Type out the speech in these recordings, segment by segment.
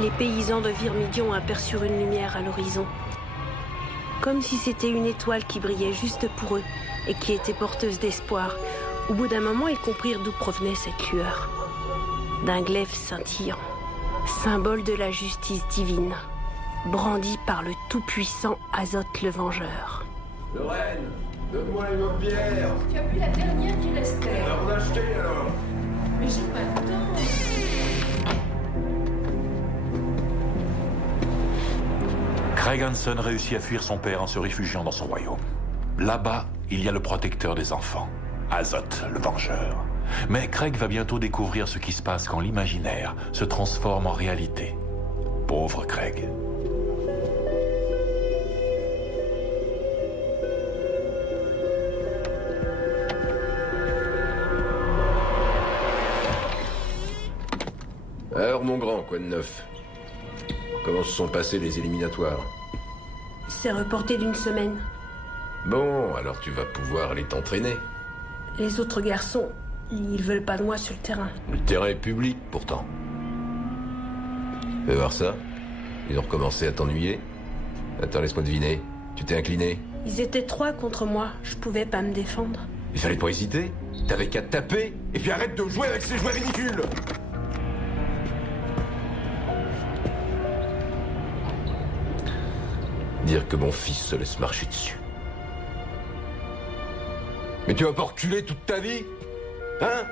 Les paysans de Virmidion aperçurent une lumière à l'horizon. Comme si c'était une étoile qui brillait juste pour eux et qui était porteuse d'espoir. Au bout d'un moment, ils comprirent d'où provenait cette lueur. D'un glaive scintillant, symbole de la justice divine, brandi par le tout-puissant Azote le Vengeur. Lorraine, donne-moi une autre bière. Tu as bu la dernière qui restait. Alors en acheter alors. Mais j'ai pas de temps. Craig Hansen réussit à fuir son père en se réfugiant dans son royaume. Là-bas, il y a le protecteur des enfants, Azote le Vengeur. Mais Craig va bientôt découvrir ce qui se passe quand l'imaginaire se transforme en réalité. Pauvre Craig. Alors mon grand, quoi de neuf? Comment se sont passés les éliminatoires? C'est reporté d'une semaine. Bon, alors tu vas pouvoir aller t'entraîner. Les autres garçons, ils veulent pas de moi sur le terrain. Le terrain est public, pourtant. Fais voir ça. Ils ont recommencé à t'ennuyer. Attends, laisse-moi deviner. Tu t'es incliné? Ils étaient 3 contre moi, je pouvais pas me défendre. Il fallait pas hésiter. T'avais qu'à taper, et puis arrête de jouer avec ces jouets ridicules. Dire que mon fils se laisse marcher dessus. Mais tu vas pas reculer toute ta vie? Hein?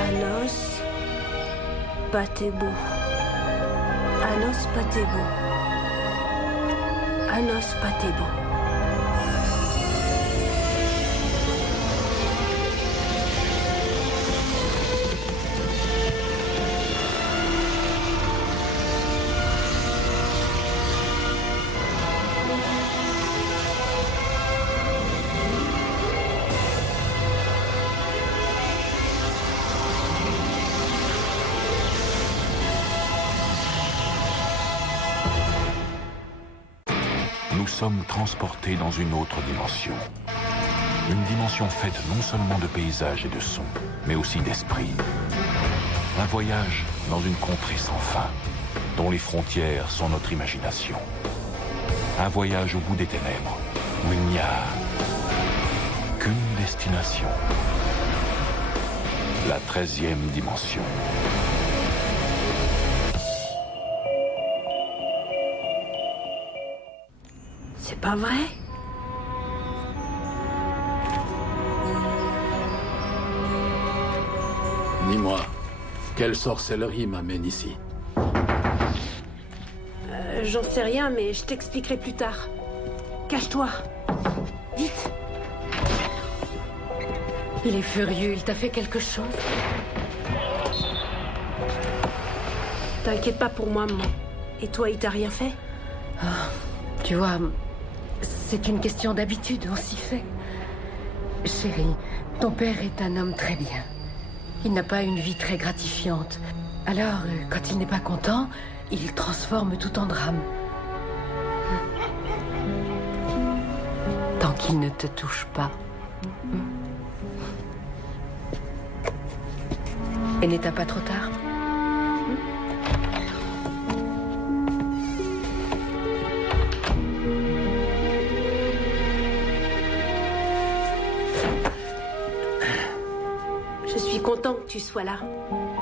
Anos Patebo. Anos Patebo. Anos Patebo. Nous sommes transportés dans une autre dimension. Une dimension faite non seulement de paysages et de sons, mais aussi d'esprit. Un voyage dans une contrée sans fin, dont les frontières sont notre imagination. Un voyage au bout des ténèbres, où il n'y a qu'une destination. La 13e dimension. C'est pas vrai? Dis-moi, quelle sorcellerie m'amène ici? J'en sais rien, mais je t'expliquerai plus tard. Cache-toi. Vite. Il est furieux, il t'a fait quelque chose? T'inquiète pas pour moi, maman. Et toi, il t'a rien fait? Tu vois, c'est une question d'habitude, on s'y fait. Chérie, ton père est un homme très bien. Il n'a pas une vie très gratifiante. Alors, quand il n'est pas content, il transforme tout en drame. Tant qu'il ne te touche pas. Et n'est-ce pas trop tard? Je suis content que tu sois là.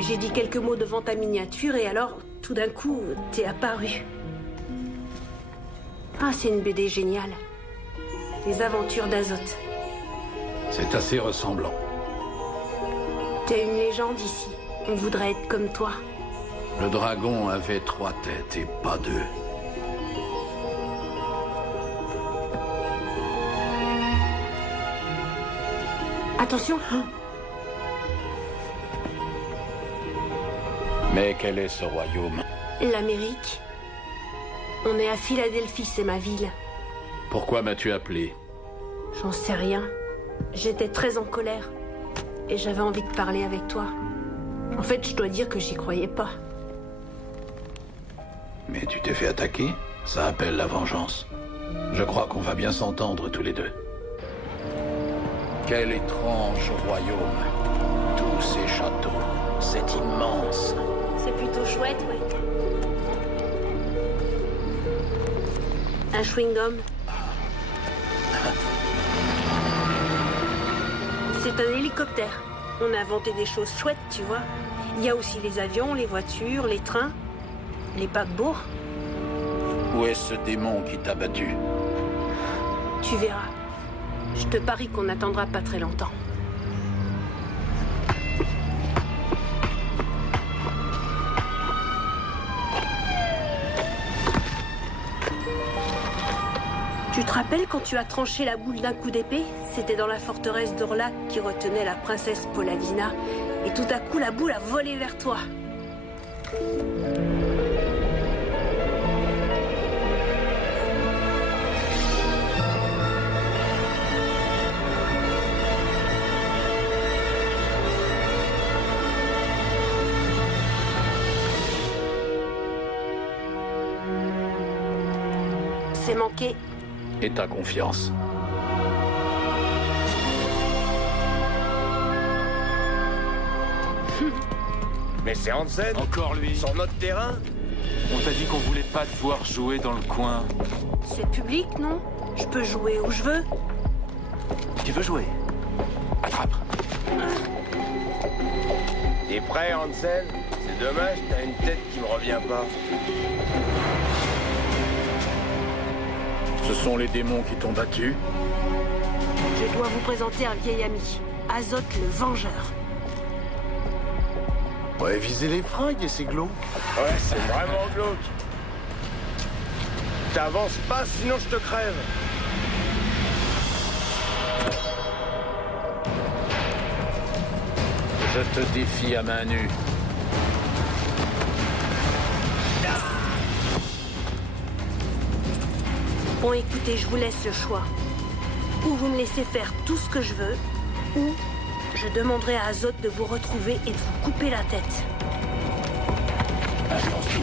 J'ai dit quelques mots devant ta miniature et alors, tout d'un coup, t'es apparu. Ah, c'est une BD géniale. Les aventures d'Azote. C'est assez ressemblant. T'es une légende ici. On voudrait être comme toi. Le dragon avait 3 têtes et pas 2. Attention, hein. Mais quel est ce royaume? L'Amérique. On est à Philadelphie, c'est ma ville. Pourquoi m'as-tu appelé? J'en sais rien. J'étais très en colère. Et j'avais envie de parler avec toi. En fait, je dois dire que j'y croyais pas. Mais tu t'es fait attaquer? Ça appelle la vengeance. Je crois qu'on va bien s'entendre tous les deux. Quel étrange royaume. Tous ces châteaux. C'est immense. C'est plutôt chouette, oui. Un chewing-gum. C'est un hélicoptère. On a inventé des choses chouettes, tu vois. Il y a aussi les avions, les voitures, les trains, les paquebots. Où est ce démon qui t'a battu? Tu verras. Je te parie qu'on n'attendra pas très longtemps. Tu te rappelles quand tu as tranché la boule d'un coup d'épée? C'était dans la forteresse d'Orlac qui retenait la princesse Poladina. Et tout à coup, la boule a volé vers toi. C'est manqué. Et ta confiance? Mais c'est Hansen. Encore lui. Sur notre terrain. On t'a dit qu'on voulait pas te voir jouer dans le coin. C'est public, non? Je peux jouer où je veux. Tu veux jouer? Attrape. T'es prêt, Hansen? C'est dommage, t'as une tête qui me revient pas. Ce sont les démons qui t'ont battu? Je dois vous présenter un vieil ami. Azoth le Vengeur. Ouais, visez les fringues et c'est glauque. Ouais, c'est vraiment glauque. T'avances pas, sinon je te crève. Je te défie à main nue. Bon, écoutez, je vous laisse le choix. Ou vous me laissez faire tout ce que je veux, ou je demanderai à Azoth de vous retrouver et de vous couper la tête. Attention.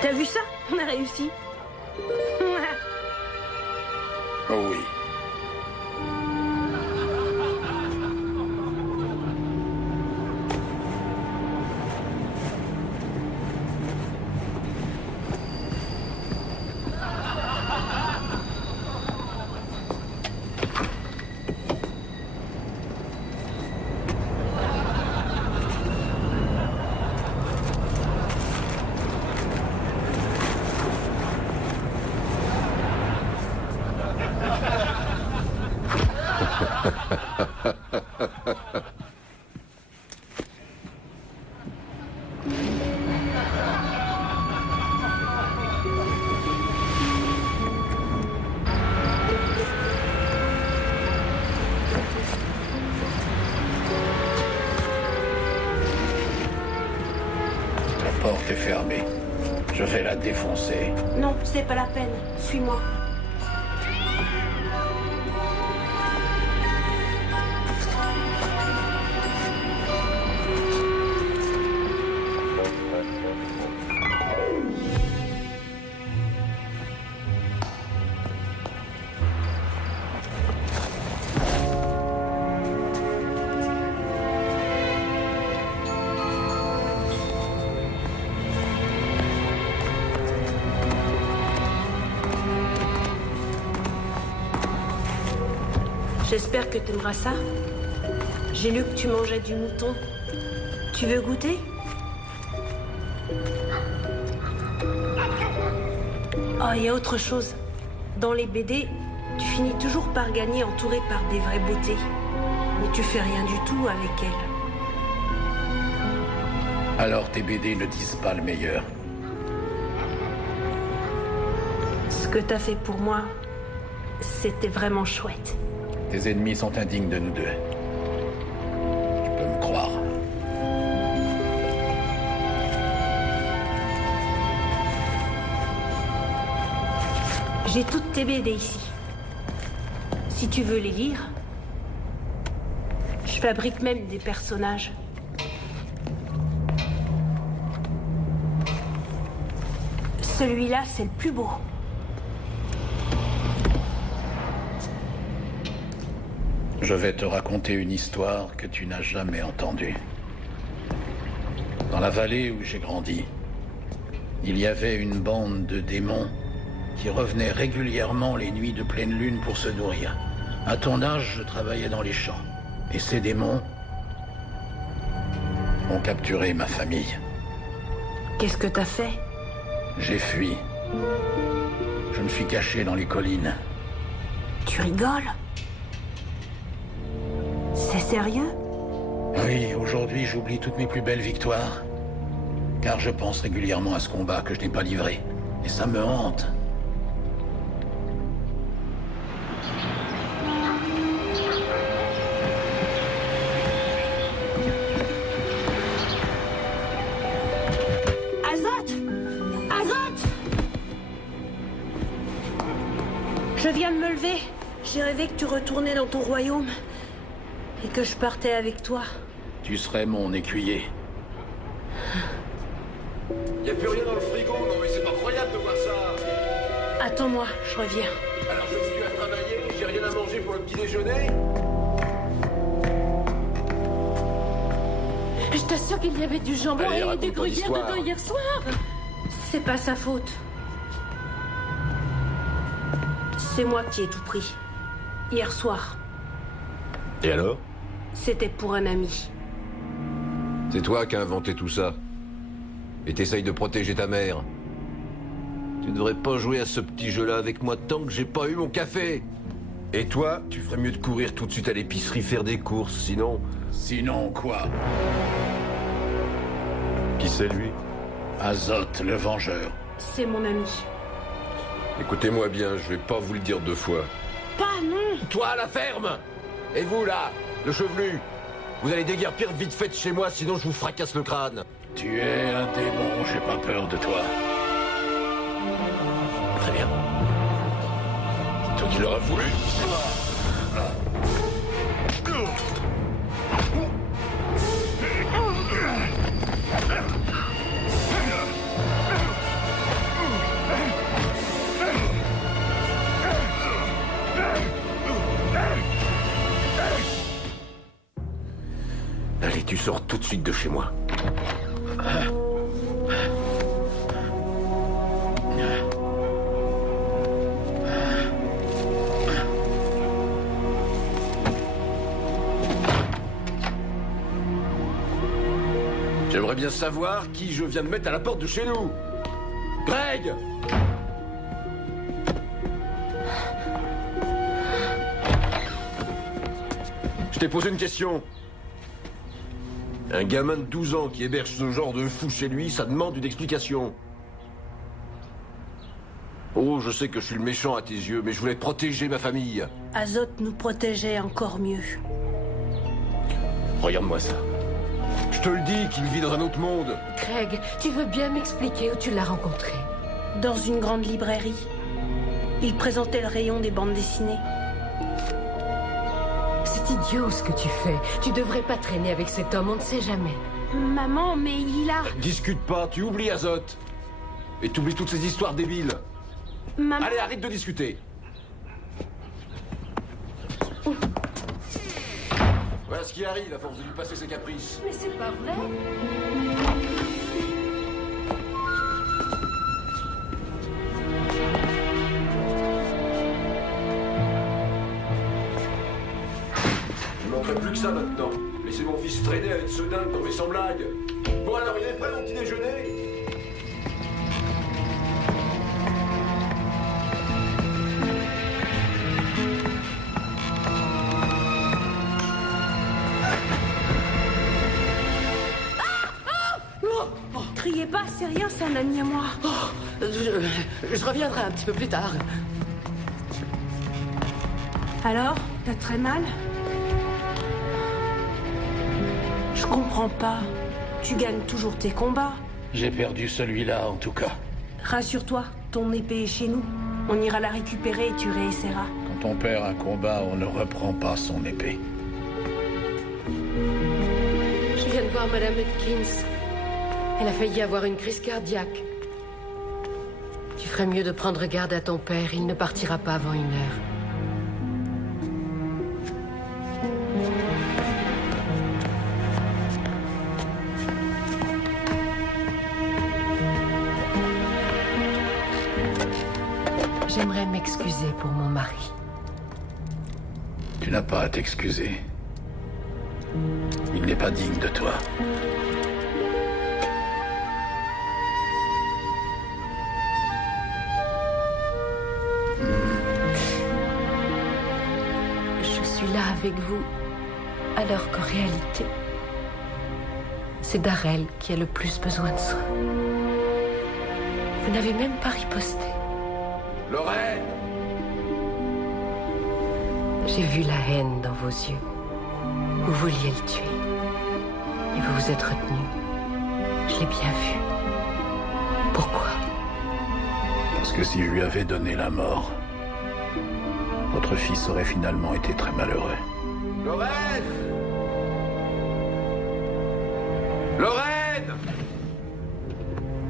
T'as vu ça? On a réussi. Oh oui. La porte est fermée. Je vais la défoncer. Non, c'est pas la peine. Suis-moi. J'espère que t'aimeras ça. J'ai lu que tu mangeais du mouton. Tu veux goûter? Oh, il y a autre chose. Dans les BD, tu finis toujours par gagner entouré par des vraies beautés. Mais tu fais rien du tout avec elles. Alors tes BD ne disent pas le meilleur. Ce que t'as fait pour moi, c'était vraiment chouette. Tes ennemis sont indignes de nous deux. Tu peux me croire. J'ai toutes tes BD ici. Si tu veux les lire, je fabrique même des personnages. Celui-là, c'est le plus beau. Je vais te raconter une histoire que tu n'as jamais entendue. Dans la vallée où j'ai grandi, il y avait une bande de démons qui revenaient régulièrement les nuits de pleine lune pour se nourrir. À ton âge, je travaillais dans les champs. Et ces démons ont capturé ma famille. Qu'est-ce que t'as fait? J'ai fui. Je me suis caché dans les collines. Tu rigoles? C'est sérieux? Oui, aujourd'hui, j'oublie toutes mes plus belles victoires. Car je pense régulièrement à ce combat que je n'ai pas livré. Et ça me hante. Azoth! Azoth! Je viens de me lever. J'ai rêvé que tu retournais dans ton royaume. Et que je partais avec toi. Tu serais mon écuyer. Y a plus rien dans le frigo, non mais c'est pas croyable de voir ça. Attends-moi, je reviens. Alors je continue à travailler, j'ai rien à manger pour le petit déjeuner. Je t'assure qu'il y avait du jambon Allez, et raconte du ton gruyère histoire. dedans hier soir. C'est pas sa faute. C'est moi qui ai tout pris. Hier soir. Et alors? C'était pour un ami. C'est toi qui as inventé tout ça. Et t'essayes de protéger ta mère. Tu devrais pas jouer à ce petit jeu-là avec moi tant que j'ai pas eu mon café. Et toi, tu ferais mieux de courir tout de suite à l'épicerie faire des courses, sinon... Sinon quoi? Qui c'est lui? Azoth, le vengeur. C'est mon ami. Écoutez-moi bien, je vais pas vous le dire deux fois. Pas non! Toi à la ferme! Et vous là, le chevelu! Vous allez déguerpir vite fait de chez moi, sinon je vous fracasse le crâne. Tu es un démon, j'ai pas peur de toi. Très bien. Toi qui l'auras voulu. Allez, tu sors tout de suite de chez moi. J'aimerais bien savoir qui je viens de mettre à la porte de chez nous. Greg! Je t'ai posé une question. Un gamin de 12 ans qui héberge ce genre de fou chez lui, ça demande une explication. Oh, je sais que je suis le méchant à tes yeux, mais je voulais protéger ma famille. Azoth nous protégeait encore mieux. Regarde-moi ça. Je te le dis qu'il vit dans un autre monde. Craig, tu veux bien m'expliquer où tu l'as rencontré? Dans une grande librairie. Il présentait le rayon des bandes dessinées. C'est idiot ce que tu fais. Tu devrais pas traîner avec cet homme, on ne sait jamais. Maman, mais il a... Discute pas, tu oublies Azoth. Et t'oublies toutes ces histoires débiles. Maman... Allez, arrête de discuter. Voilà ce qui arrive à force de lui passer ses caprices. Mais c'est pas vrai. Il manquerait plus que ça maintenant. Laissez mon fils traîner avec ce dingue, non mais sans blague. Bon alors, il est prêt mon petit déjeuner? Criez pas, c'est rien, c'est un ami à moi. Je reviendrai un petit peu plus tard. Alors, t'as très mal? Je comprends pas. Tu gagnes toujours tes combats. J'ai perdu celui-là, en tout cas. Rassure-toi, ton épée est chez nous. On ira la récupérer et tu réessayeras. Quand on perd un combat, on ne reprend pas son épée. Je viens de voir Madame Hudkins. Elle a failli avoir une crise cardiaque. Tu ferais mieux de prendre garde à ton père. Il ne partira pas avant 1 heure. J'aimerais m'excuser pour mon mari. Tu n'as pas à t'excuser. Il n'est pas digne de toi. Je suis là avec vous, alors qu'en réalité, c'est Darrell qui a le plus besoin de soins. Vous n'avez même pas riposté. Lorraine! J'ai vu la haine dans vos yeux. Vous vouliez le tuer. Et vous vous êtes retenu. Je l'ai bien vu. Pourquoi? Parce que si je lui avais donné la mort, votre fils aurait finalement été très malheureux. Lorraine! Lorraine!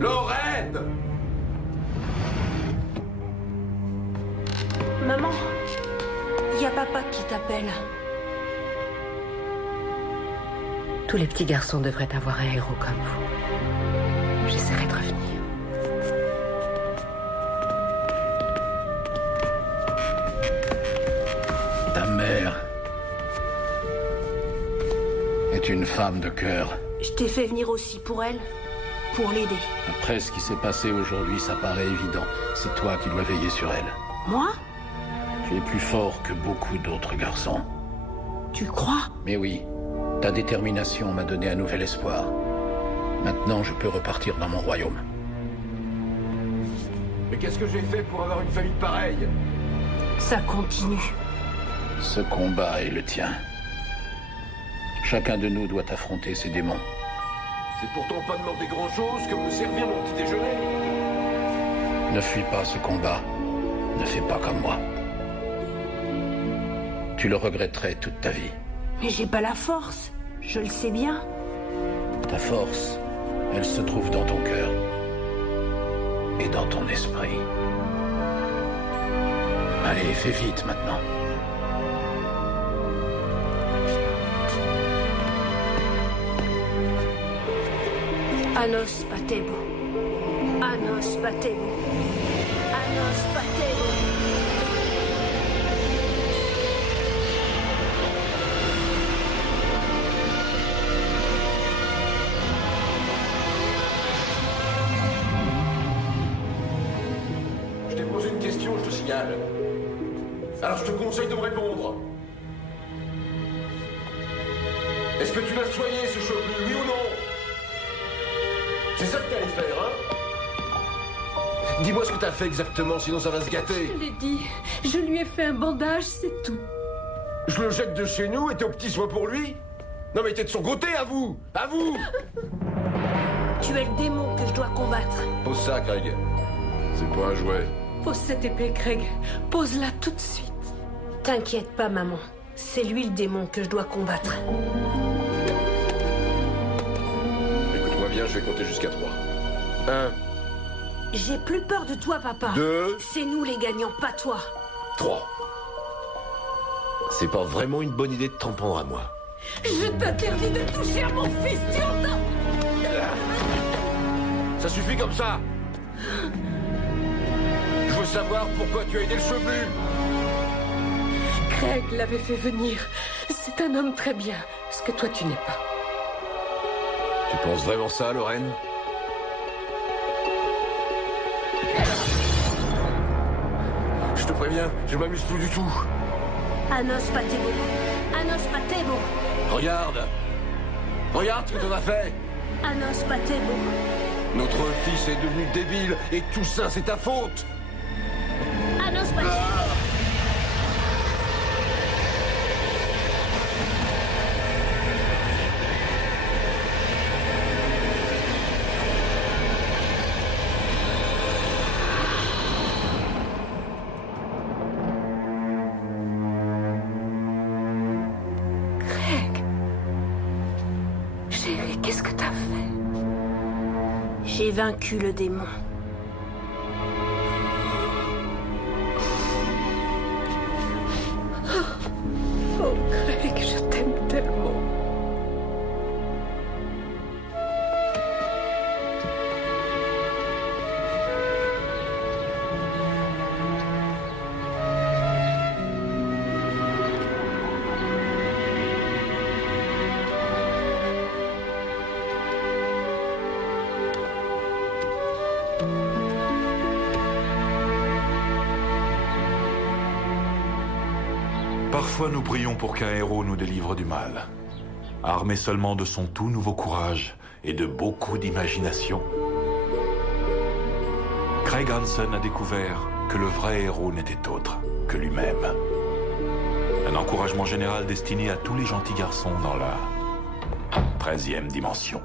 Lorraine! Maman, il y a papa qui t'appelle. Tous les petits garçons devraient avoir un héros comme vous. J'essaierai de revenir. Ta mère est une femme de cœur. Je t'ai fait venir aussi pour elle, pour l'aider. Après ce qui s'est passé aujourd'hui, ça paraît évident. C'est toi qui dois veiller sur elle. Moi? Tu es plus fort que beaucoup d'autres garçons. Tu crois? Mais oui, ta détermination m'a donné un nouvel espoir. Maintenant, je peux repartir dans mon royaume. Mais qu'est-ce que j'ai fait pour avoir une famille pareille? Ça continue. Ce combat est le tien. Chacun de nous doit affronter ses démons. C'est pourtant pas demander grand-chose comme me servir mon petit déjeuner. Ne fuis pas ce combat. Ne fais pas comme moi. Tu le regretterais toute ta vie. Mais j'ai pas la force. Je le sais bien. Ta force, elle se trouve dans ton cœur et dans ton esprit. Allez, fais vite maintenant. Anos patebo. Anos patebo. Anos patebo. Je t'ai posé une question, je te signale. Alors je te conseille de me répondre. Est-ce que tu l'as soigné, ce chevelu, oui ou non? C'est ça que t'allais faire, hein? Dis-moi ce que t'as fait exactement, sinon ça va se gâter. Je l'ai dit. Je lui ai fait un bandage, c'est tout. Je le jette de chez nous et t'es au petit soin pour lui? Non mais t'es de son côté, à vous! À vous! Tu es le démon que je dois combattre. Pose ça, Craig. C'est pas un jouet. Pose cette épée, Craig. Pose-la tout de suite. T'inquiète pas, maman. C'est lui le démon que je dois combattre. Écoute-moi bien, je vais compter jusqu'à 3. 1, J'ai plus peur de toi, papa. 2, C'est nous les gagnants, pas toi. 3. C'est pas vraiment une bonne idée de t'en prendre à moi. Je t'interdis de toucher à mon fils, tu entends? Ça suffit comme ça. Je veux savoir pourquoi tu as aidé le chevelu. Craig l'avait fait venir. C'est un homme très bien, ce que toi tu n'es pas. Tu penses vraiment ça, Lorraine? Je te préviens, je m'amuse plus du tout. Anos patebo. Anos patebo. Regarde. Regarde ce que t'en as fait. Anos patebo. Notre fils est devenu débile et tout ça, c'est ta faute. Anos patebo. J'ai vaincu le démon. Oh, Craig, je t'aime tellement. Parfois, nous prions pour qu'un héros nous délivre du mal. Armé seulement de son tout nouveau courage et de beaucoup d'imagination, Craig Hansen a découvert que le vrai héros n'était autre que lui-même. Un encouragement général destiné à tous les gentils garçons dans la 13e dimension.